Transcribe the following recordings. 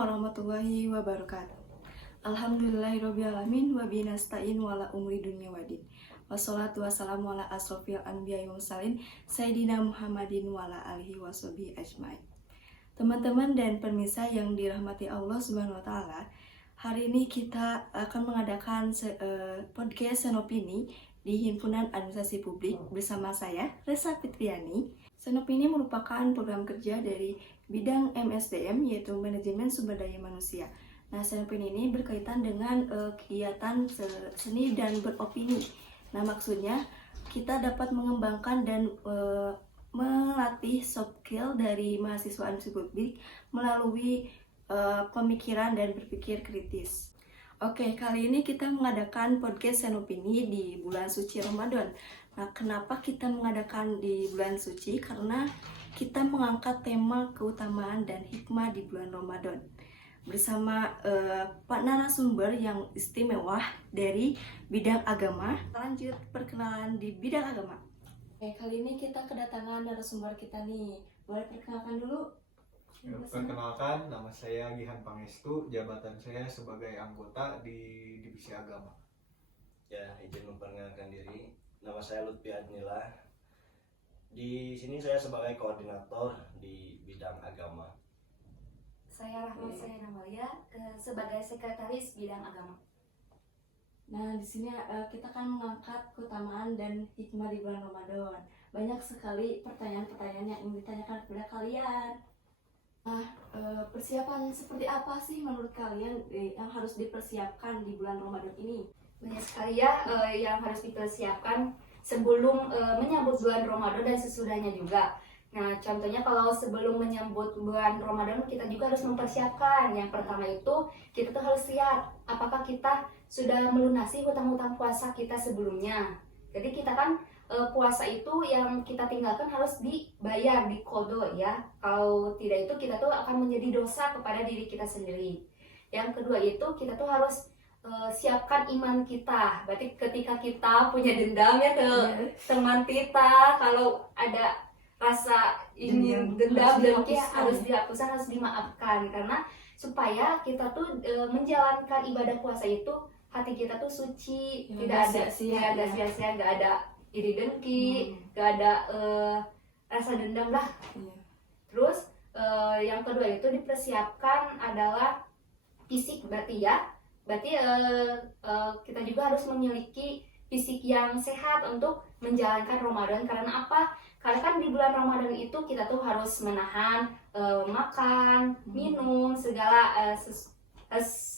warahmatullahi wabarakatuh. Alhamdulillahirrabbilalamin wabihi nasta'in wala umri dunya wadin. Wassalatu wassalamu ala asrofil anbiya wa mursalin Sayyidina Muhammadin wala alihi washabihi ajmain. Teman-teman dan pemirsa yang dirahmati Allah Subhanahu wa taala, hari ini kita akan mengadakan podcast Senopini di Himpunan Administrasi Publik bersama saya, Resa Fitriani. Senopini merupakan program kerja dari bidang MSDM, yaitu Manajemen Sumber Daya Manusia. Nah, Senopini ini berkaitan dengan kegiatan seni dan beropini. Nah, maksudnya kita dapat mengembangkan dan melatih soft skill dari mahasiswa administrasi publik melalui pemikiran dan berpikir kritis. Oke, kali ini kita mengadakan podcast Senopini di bulan suci Ramadan. Nah, kenapa kita mengadakan di bulan suci? Karena kita mengangkat tema keutamaan dan hikmah di bulan Ramadan bersama Pak narasumber yang istimewa dari bidang agama. Lanjut perkenalan di bidang agama. Oke, kali ini kita kedatangan narasumber kita nih. Boleh perkenalkan dulu? Perkenalkan, nama saya Gihan Pangestu, jabatan saya sebagai anggota di Divisi Agama. Ya, izin memperkenalkan diri. Nama saya Lutfi Adnila. Di sini saya sebagai koordinator di bidang agama. Saya Rahma Amalia sebagai sekretaris bidang agama. Nah, di sini kita akan mengangkat keutamaan dan hikmah di bulan Ramadan. Banyak sekali pertanyaan-pertanyaan yang ingin ditanyakan kepada kalian. Nah, persiapan seperti apa sih menurut kalian yang harus dipersiapkan di bulan Ramadan ini? Banyak sekali ya yang harus dipersiapkan sebelum menyambut bulan Ramadan dan sesudahnya juga. Nah, contohnya kalau sebelum menyambut bulan Ramadan kita juga harus mempersiapkan. Yang pertama itu kita tuh harus lihat apakah kita sudah melunasi hutang-hutang puasa kita sebelumnya. Jadi kita kan puasa itu yang kita tinggalkan harus dibayar, diqodo ya. Kalau tidak itu kita tuh akan menjadi dosa kepada diri kita sendiri. Yang kedua itu kita tuh harus siapkan iman kita. Berarti ketika kita punya dendam ya ke teman kita, kalau ada rasa ingin dendam dengki harus dihapuskan, harus dimaafkan, karena supaya kita tuh menjalankan ibadah puasa itu hati kita tuh suci, tidak ada sia-sia, nggak ada iri dengki, gak ada rasa dendam lah. Terus yang kedua itu dipersiapkan adalah fisik, berarti kita juga harus memiliki fisik yang sehat untuk menjalankan Ramadan. Karena apa? Karena kan di bulan Ramadan itu kita tuh harus menahan makan, minum, segala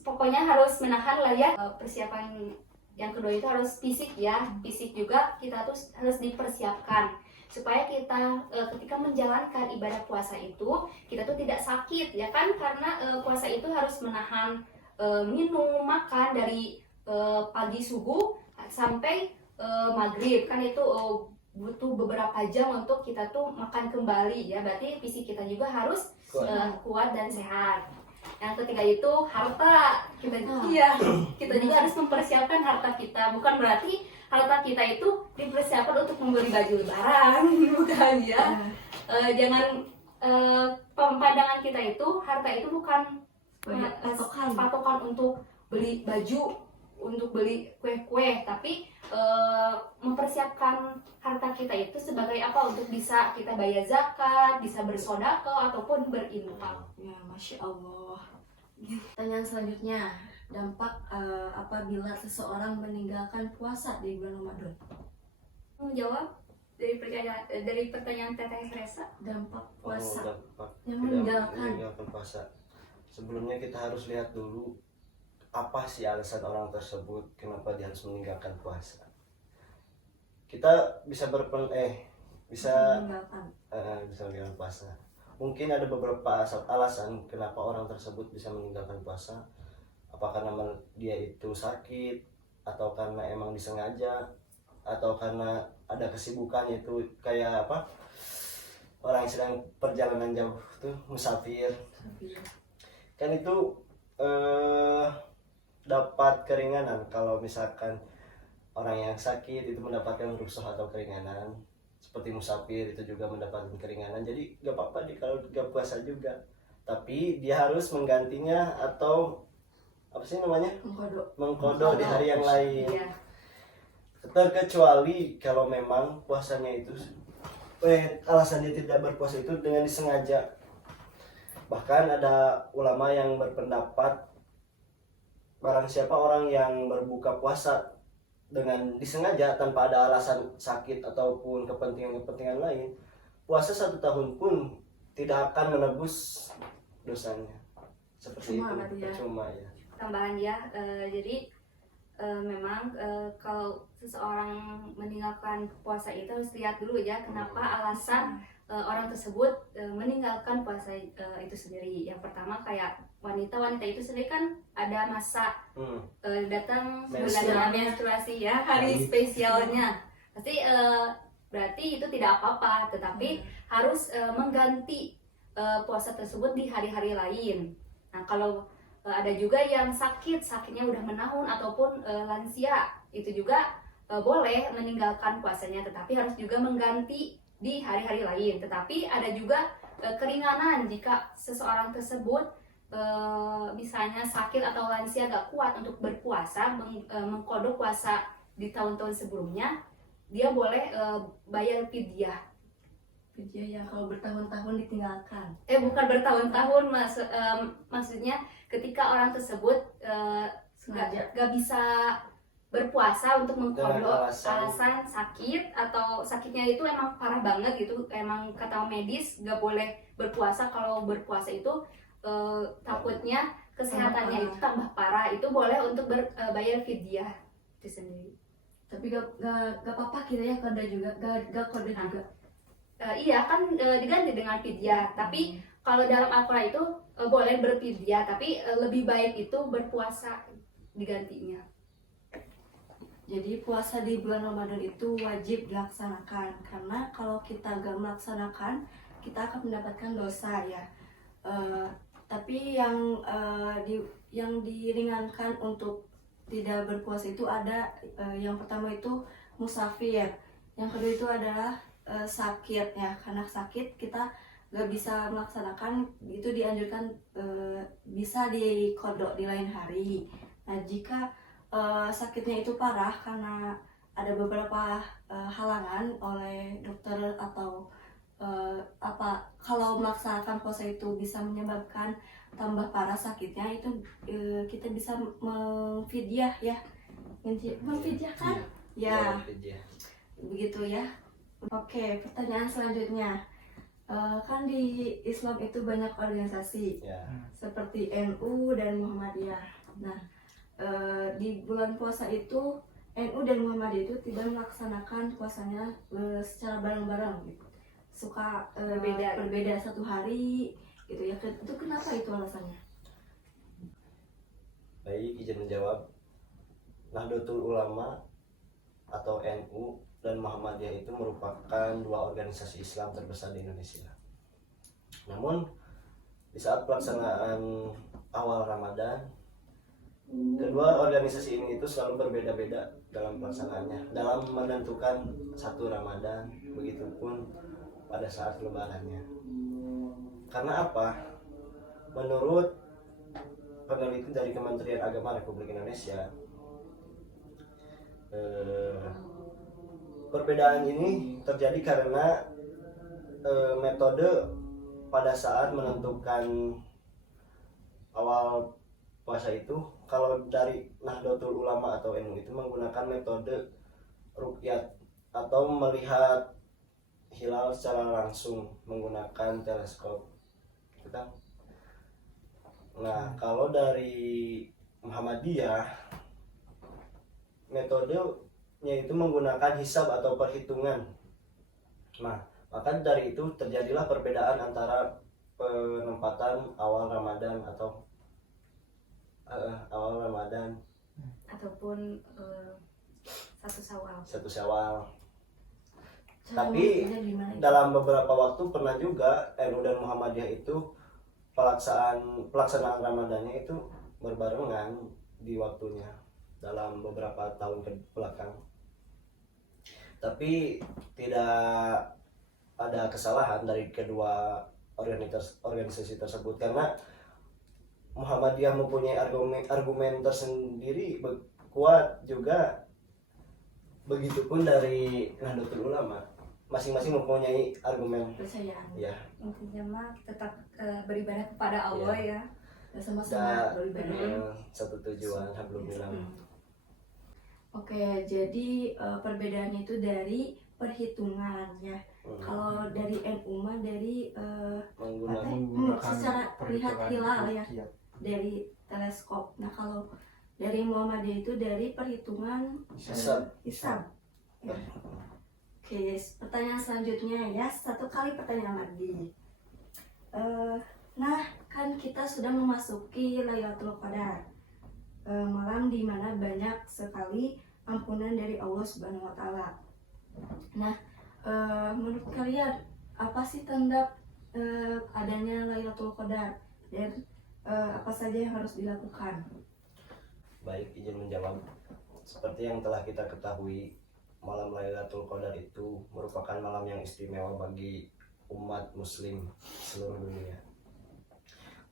pokoknya harus menahan lah ya. Persiapan yang kedua itu harus fisik ya. Fisik juga kita tuh harus dipersiapkan supaya kita ketika menjalankan ibadah puasa itu kita tuh tidak sakit ya kan, karena puasa itu harus menahan minum makan dari pagi subuh sampai maghrib kan, itu butuh beberapa jam untuk kita tuh makan kembali ya. Berarti fisik kita juga harus kuat dan sehat. Yang ketiga itu harta kita juga harus mempersiapkan harta kita. Bukan berarti harta kita itu dipersiapkan untuk membeli baju lebaran, bukan ya. Jangan pandangan kita itu harta itu bukan patokan untuk beli baju, untuk beli kue-kue, tapi mempersiapkan harta kita itu sebagai apa, untuk bisa kita bayar zakat, bisa bersedekah ataupun berinfak. Ya, Masya Allah. Pertanyaan selanjutnya, dampak apabila seseorang meninggalkan puasa di bulan Ramadan? Menjawab dari pertanyaan Teteh Resa. Dampak puasa Dampak yang meninggalkan puasa. Sebelumnya kita harus lihat dulu apa sih alasan orang tersebut kenapa dia harus meninggalkan puasa. Kita bisa meninggalkan puasa. Mungkin ada beberapa alasan kenapa orang tersebut bisa meninggalkan puasa. Apa karena dia itu sakit, atau karena emang disengaja, atau karena ada kesibukan, itu kayak apa, orang yang sedang perjalanan jauh tuh musafir. Kan itu dapat keringanan kalau misalkan orang yang sakit itu mendapatkan rukhsah atau keringanan. Seperti musafir itu juga mendapatkan keringanan, jadi gak apa-apa kalau gak puasa juga. tapi dia harus menggantinya atau apa sih namanya, Mengkodok. mengkodok di hari yang lain. Iya. Terkecuali kalau memang puasanya itu alasan dia tidak berpuasa itu dengan disengaja. Bahkan ada ulama yang berpendapat barang siapa orang yang berbuka puasa dengan disengaja tanpa ada alasan sakit ataupun kepentingan-kepentingan lain, puasa 1 tahun pun tidak akan menebus dosanya. Seperti Percuma itu, berarti ya. percuma ya. Tambahan ya, jadi memang kalau seseorang meninggalkan puasa itu harus lihat dulu ya kenapa alasan orang tersebut meninggalkan puasa itu sendiri. Yang pertama kayak wanita itu sendiri kan ada masa datang bulannya menstruasi ya, hari spesialnya. Pasti berarti itu tidak apa-apa, tetapi harus mengganti puasa tersebut di hari-hari lain. Nah kalau ada juga yang sakitnya udah menahun ataupun lansia, itu juga boleh meninggalkan puasanya, tetapi harus juga mengganti di hari-hari lain. Tetapi ada juga keringanan jika seseorang tersebut misalnya sakit atau lansia gak kuat untuk berpuasa, mengkodok puasa di tahun-tahun sebelumnya, dia boleh bayar fidyah. Fidyah ya kalau bertahun-tahun ditinggalkan. Bukan bertahun-tahun, maksudnya ketika orang tersebut Sengaja. gak bisa berpuasa untuk mengkodok Dengan alasan alasan sakit, atau sakitnya itu emang parah banget gitu, emang kata medis gak boleh berpuasa. Kalau berpuasa itu takutnya kesehatannya itu tambah parah, itu boleh untuk bayar fidyah itu sendiri. Tapi gak apa-apa kita ya kode juga, gak kode juga. Iya kan diganti dengan fidyah, tapi kalau dalam Al-Quran itu boleh berfidyah, tapi lebih baik itu berpuasa digantinya. Jadi puasa di bulan Ramadan itu wajib dilaksanakan, karena kalau kita gak melaksanakan kita akan mendapatkan dosa ya. Tapi yang diringankan untuk tidak berpuasa itu ada yang pertama itu musafir, yang kedua itu adalah sakit ya, karena sakit kita gak bisa melaksanakan, itu dianjurkan bisa dikodok di lain hari. Nah jika sakitnya itu parah karena ada beberapa halangan oleh dokter atau kalau melaksanakan puasa itu bisa menyebabkan tambah parah sakitnya, itu kita bisa memfidyah ya, memfidyah kan ya, begitu ya. Oke, pertanyaan selanjutnya, kan di Islam itu banyak organisasi Ya. seperti NU dan Muhammadiyah. Nah di bulan puasa itu NU dan Muhammadiyah itu tidak melaksanakan puasanya secara bareng-bareng gitu. Suka berbeda satu hari gitu ya. Itu kenapa itu alasannya? Baik, izin menjawab. Nahdlatul Ulama atau NU dan Muhammadiyah itu merupakan dua organisasi Islam terbesar di Indonesia. Namun di saat pelaksanaan awal Ramadan, kedua organisasi ini itu selalu berbeda-beda dalam pelaksanaannya, dalam menentukan satu Ramadan, begitupun pada saat lebarannya. Karena apa? Menurut peneliti dari Kementerian Agama Republik Indonesia, perbedaan ini terjadi karena metode pada saat menentukan awal puasa itu. Kalau dari Nahdlatul Ulama atau NU itu menggunakan metode ruqyat atau melihat hilal secara langsung menggunakan teleskop. Nah, kalau dari Muhammadiyah, metodenya itu menggunakan hisab atau perhitungan. Nah, maka dari itu terjadilah perbedaan antara penempatan awal Ramadan atau awal Ramadan Ataupun satu Syawal. Tapi Cara gimana itu? dalam beberapa waktu pernah juga NU dan Muhammadiyah itu pelaksanaan Ramadannya itu berbarengan di waktunya dalam beberapa tahun ke belakang. Tapi tidak ada kesalahan dari kedua organisasi tersebut, karena Muhammadiyah mempunyai argumen tersendiri kuat juga. Begitupun dari Nahdlatul Ulama, masing-masing mempunyai argumen. Kepercayaan. Ya, Intinya mah tetap beribadah kepada Allah ya. Dan sama-sama beribadah. satu tujuan, hablum minallah. Oke, jadi perbedaannya itu dari perhitungan ya. Kalau dari NU mah dari Menggunakan secara lihat hilal ya, dari teleskop. Nah kalau dari Muhammadiyah itu dari perhitungan hisab. Ya. Oke, pertanyaan selanjutnya ya, satu kali pertanyaan lagi. Nah, kan kita sudah memasuki Lailatul Qadar, malam di mana banyak sekali ampunan dari Allah Subhanahu wa Ta'ala. Nah, menurut kalian apa sih tanda adanya Lailatul Qadar dan apa saja yang harus dilakukan? Baik, izin menjawab. Seperti yang telah kita ketahui, malam Lailatul Qadar itu merupakan malam yang istimewa bagi umat muslim seluruh dunia.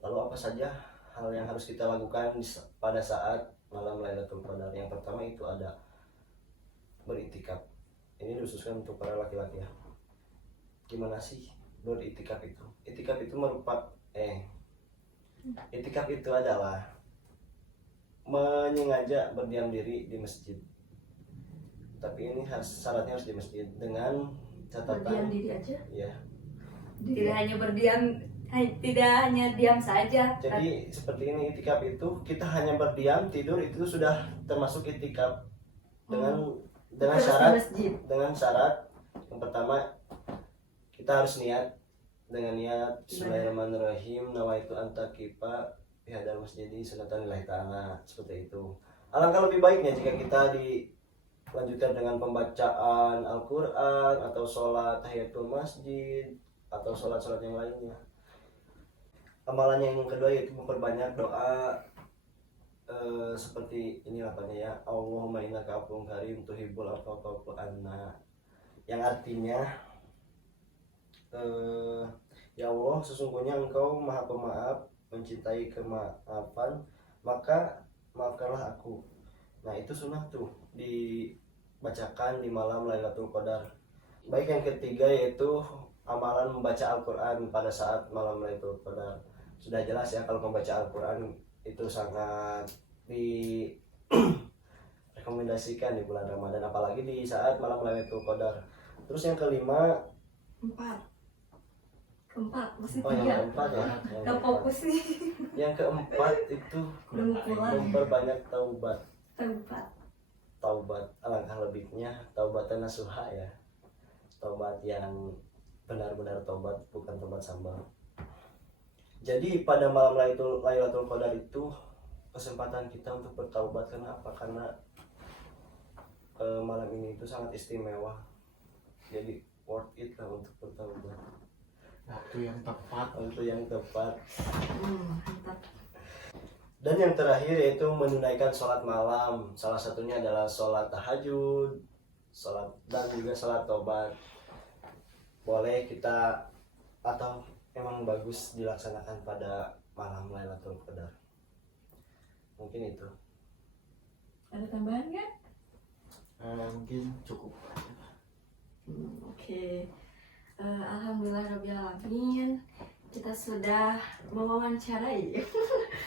Lalu apa saja hal yang harus kita lakukan pada saat malam Lailatul Qadar? Yang pertama itu ada beritikaf. Ini dikhususkan untuk para laki-laki ya. Gimana sih beritikaf itu? Itikaf itu adalah menyengaja berdiam diri di masjid. Tapi ini syaratnya harus di masjid dengan catatan Berdiam diri aja? Ya. Tidak hanya berdiam, tidak hanya diam saja. Jadi seperti ini, itikaf itu kita hanya berdiam, tidur itu sudah termasuk itikaf. Dengan syarat yang pertama kita harus niat dengan niat Bismillahirrahmanirrahim, nawaitu antakifa bihadal masjidi sunatan lillahi ta'ala, seperti itu. Alangkah lebih baiknya jika kita dilanjutkan dengan pembacaan Al-Quran atau sholat tahiyatul masjid atau sholat-sholat yang lainnya. Amalannya yang kedua yaitu memperbanyak doa seperti ini lapangnya ya, Allahumma innaka afuwwun karim tuhibbul afwa fa'fu anna, yang artinya ya Allah, sesungguhnya Engkau Maha Pemaaf, mencintai kemaafan, maka maafkanlah aku. Nah, itu sunnah tuh dibacakan di malam Lailatul Qadar. Baik, yang ketiga yaitu amalan membaca Al-Quran pada saat malam Lailatul Qadar. Sudah jelas ya kalau membaca Al-Quran itu sangat direkomendasikan di bulan Ramadan, apalagi di saat malam Lailatul Qadar. Terus yang kelima, keempat masih yang tiga. keempat ya. Gak fokus nih. Yang keempat itu memperbanyak taubat. Alangkah lebihnya taubatan nasuha ya. Taubat yang benar-benar taubat, bukan taubat sambal. Jadi pada malam Lailatul Qadar itu kesempatan kita untuk bertaubat. Karena apa? Karena malam ini itu sangat istimewa. Jadi worth it lah untuk bertaubat. Waktu yang tepat. Mantap. Dan yang terakhir yaitu menunaikan sholat malam. Salah satunya adalah sholat tahajud, dan juga sholat tobat. Boleh kita atau memang bagus dilaksanakan pada malam Lailatul Qadar. Mungkin itu. Ada tambahan nggak? Mungkin cukup. Oke. Alhamdulillahirrahmanirrahim, kita sudah mewawancarai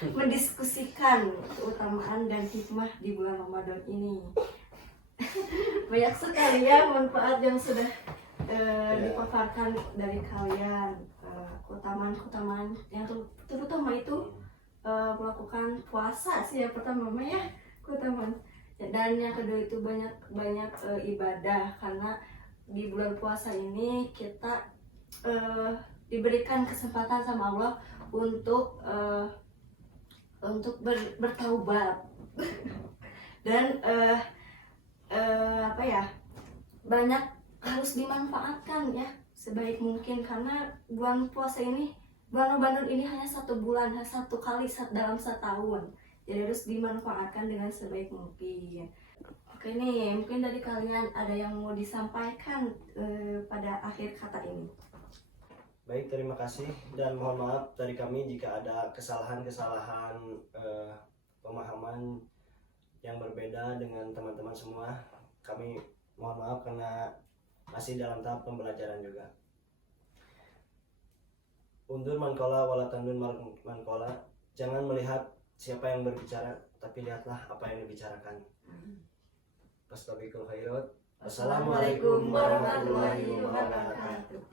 mendiskusikan keutamaan dan hikmah di bulan Ramadan ini. Banyak sekali ya manfaat yang sudah dipaparkan dari kalian, keutamaan yang terutama itu melakukan puasa sih ya pertama ya, keutamaan. Dan yang kedua itu banyak ibadah, karena di bulan puasa ini kita diberikan kesempatan sama Allah untuk bertaubat dan banyak harus dimanfaatkan ya sebaik mungkin, karena bulan puasa ini, bulan Ramadan ini hanya 1 bulan, hanya 1 kali dalam setahun, jadi harus dimanfaatkan dengan sebaik mungkin. Oke nih, mungkin dari kalian ada yang mau disampaikan pada akhir kata ini? Baik, terima kasih dan mohon maaf dari kami jika ada kesalahan-kesalahan pemahaman yang berbeda dengan teman-teman semua. Kami mohon maaf karena masih dalam tahap pembelajaran juga. Undur mankola wala tandun mankola. Jangan melihat siapa yang berbicara, tapi lihatlah apa yang dibicarakan. Fastabiqul khairat. Wassalamualaikum warahmatullahi wabarakatuh.